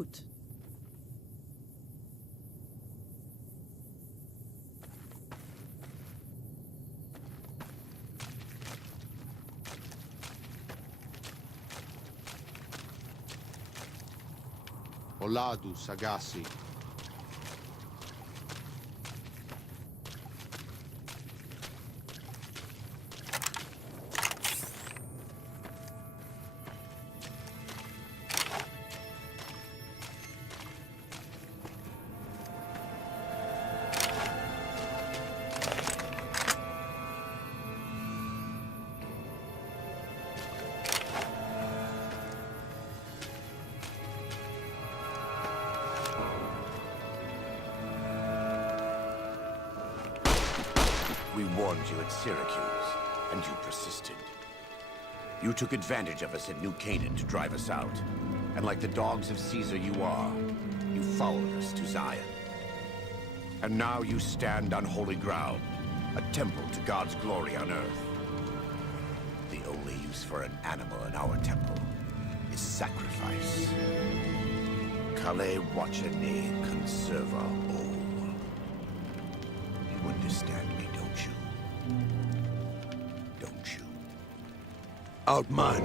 gut. Oladu, Sagasi. We warned you at Syracuse, and you persisted. You took advantage of us at New Canaan to drive us out. And like the dogs of Caesar you are, you followed us to Zion. And now you stand on holy ground, a temple to God's glory on earth. The only use for an animal in our temple is sacrifice. Kale wachane conserva o. You understand me, don't you? Don't you? Outman.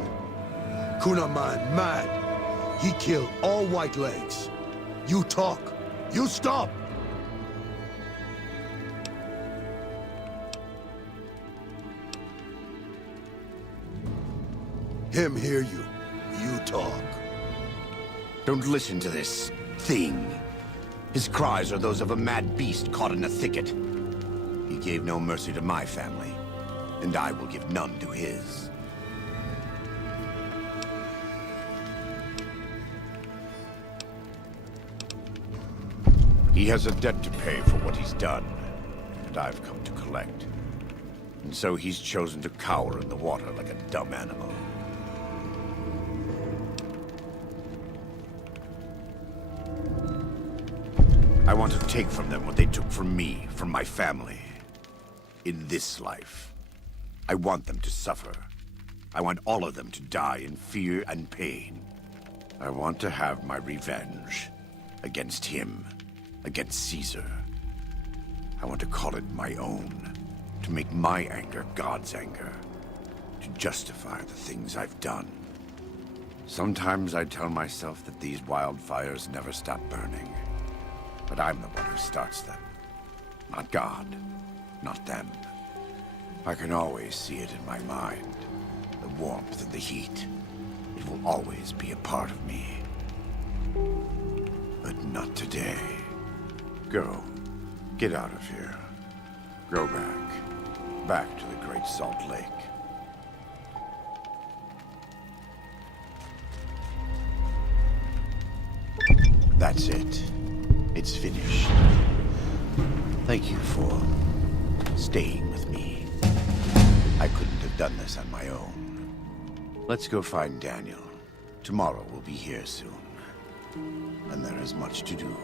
Kunaman, mad. He killed all white legs. You talk. You stop! Him hear you. You talk. Don't listen to this thing. His cries are those of a mad beast caught in a thicket. He gave no mercy to my family, and I will give none to his. He has a debt to pay for what he's done, and I've come to collect. And so he's chosen to cower in the water like a dumb animal. I want to take from them what they took from me, from my family. In this life. I want them to suffer. I want all of them to die in fear and pain. I want to have my revenge. Against him. Against Caesar. I want to call it my own. To make my anger God's anger. To justify the things I've done. Sometimes I tell myself that these wildfires never stop burning. But I'm the one who starts them. Not God. Not them. I can always see it in my mind. The warmth and the heat. It will always be a part of me. But not today. Go. Get out of here. Go back. Back to the Great Salt Lake. That's it. It's finished. Thank you for staying with me. I couldn't have done this on my own. Let's go find Daniel. Tomorrow we'll be here soon. And there is much to do.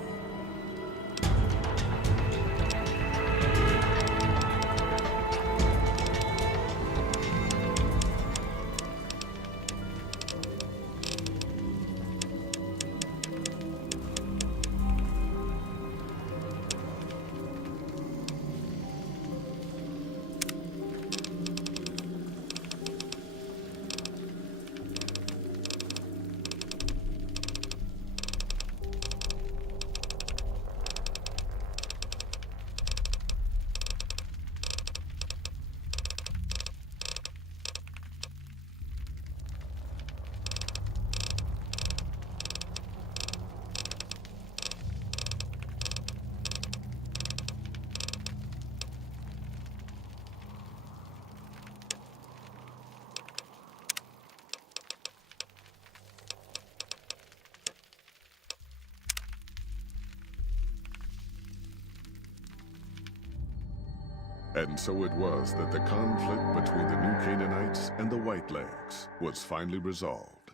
And so it was that the conflict between the New Canaanites and the Whitelegs was finally resolved.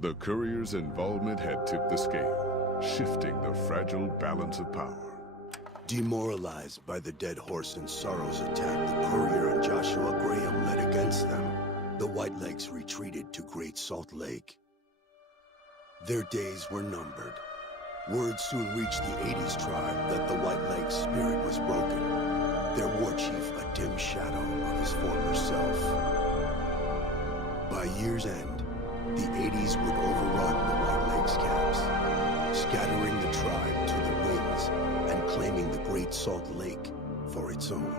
The courier's involvement had tipped the scale, shifting the fragile balance of power. Demoralized by the dead horse and Sorrow's attack the courier and Joshua Graham led against them, the Whitelegs retreated to Great Salt Lake. Their days were numbered. Word soon reached the 80s tribe that the White Leg's spirit was broken. Their war chief a dim shadow of his former self. By year's end, the 80s would overrun the White Leg's camps, scattering the tribe to the winds and claiming the Great Salt Lake for its own.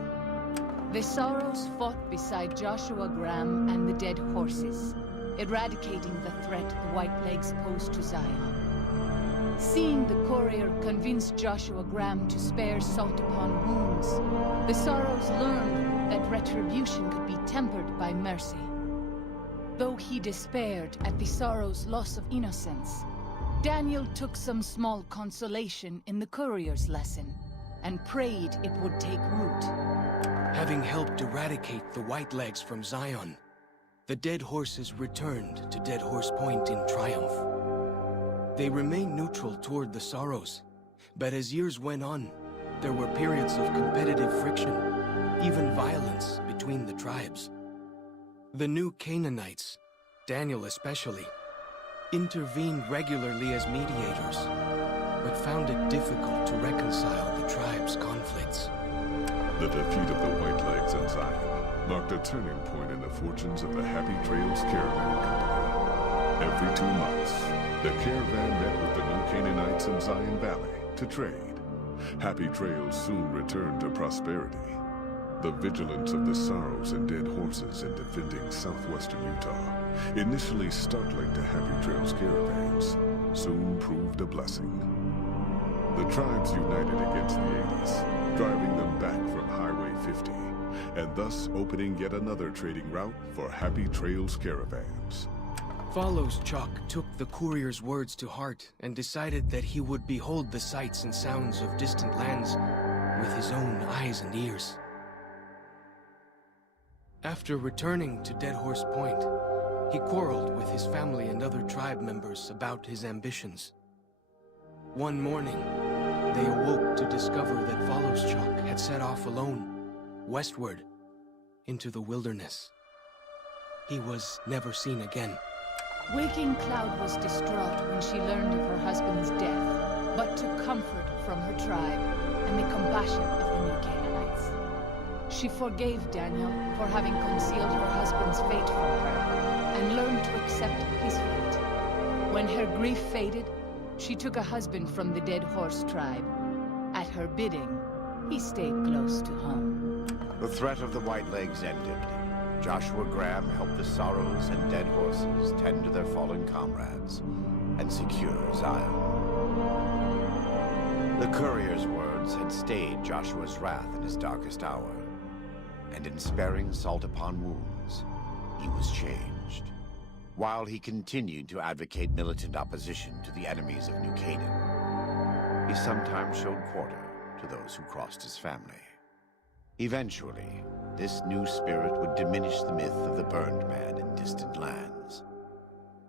The Sorrows fought beside Joshua Graham and the Dead Horses, eradicating the threat the White Legs posed to Zion. Seeing the courier convinced Joshua Graham to spare Salt upon wounds, the Sorrows learned that retribution could be tempered by mercy. Though he despaired at the Sorrows' loss of innocence, Daniel took some small consolation in the courier's lesson and prayed it would take root. Having helped eradicate the White Legs from Zion, the Dead Horses returned to Dead Horse Point in triumph. They remained neutral toward the Sorrows, but as years went on, there were periods of competitive friction, even violence between the tribes. The new Canaanites, Daniel especially, intervened regularly as mediators, but found it difficult to reconcile the tribe's conflicts. The defeat of the White Legs in Zion marked a turning point in the fortunes of the Happy Trails Caravan Company. Every 2 months, the caravan met with the new Canaanites in Zion Valley to trade. Happy Trails soon returned to prosperity. The vigilance of the Sorrows and Dead Horses in defending southwestern Utah, initially startling to Happy Trails caravans, soon proved a blessing. The tribes united against the 80s, driving them back from Highway 50, and thus opening yet another trading route for Happy Trails caravans. Follows Chuck took the courier's words to heart and decided that he would behold the sights and sounds of distant lands with his own eyes and ears. After returning to Dead Horse Point, he quarreled with his family and other tribe members about his ambitions. One morning, they awoke to discover that Follows Chuck had set off alone, westward, into the wilderness. He was never seen again. Waking Cloud was distraught when she learned of her husband's death, but took comfort from her tribe and the compassion of the new Canaanites. She forgave Daniel for having concealed her husband's fate from her, and learned to accept his fate. When her grief faded, she took a husband from the Dead Horse tribe. At her bidding, he stayed close to home. The threat of the White Legs ended. Joshua Graham helped the Sorrows and Dead Horses tend to their fallen comrades and secure Zion. The courier's words had stayed Joshua's wrath in his darkest hour, and in sparing Salt upon wounds, he was changed. While he continued to advocate militant opposition to the enemies of New Canaan, he sometimes showed quarter to those who crossed his family. Eventually, this new spirit would diminish the myth of the burned man in distant lands.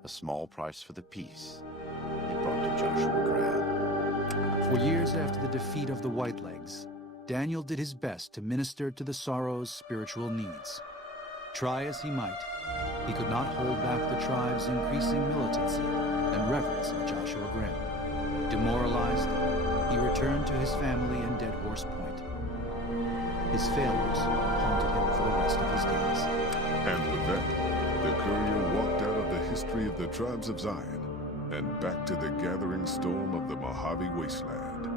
A small price for the peace he brought to Joshua Graham. For years after the defeat of the White Legs, Daniel did his best to minister to the Sorrows' spiritual needs. Try as he might, he could not hold back the tribe's increasing militancy and reverence of Joshua Graham. Demoralized, he returned to his family in Dead Horse Point. His failures haunted him for the rest of his days. And with that, the courier walked out of the history of the tribes of Zion and back to the gathering storm of the Mojave Wasteland.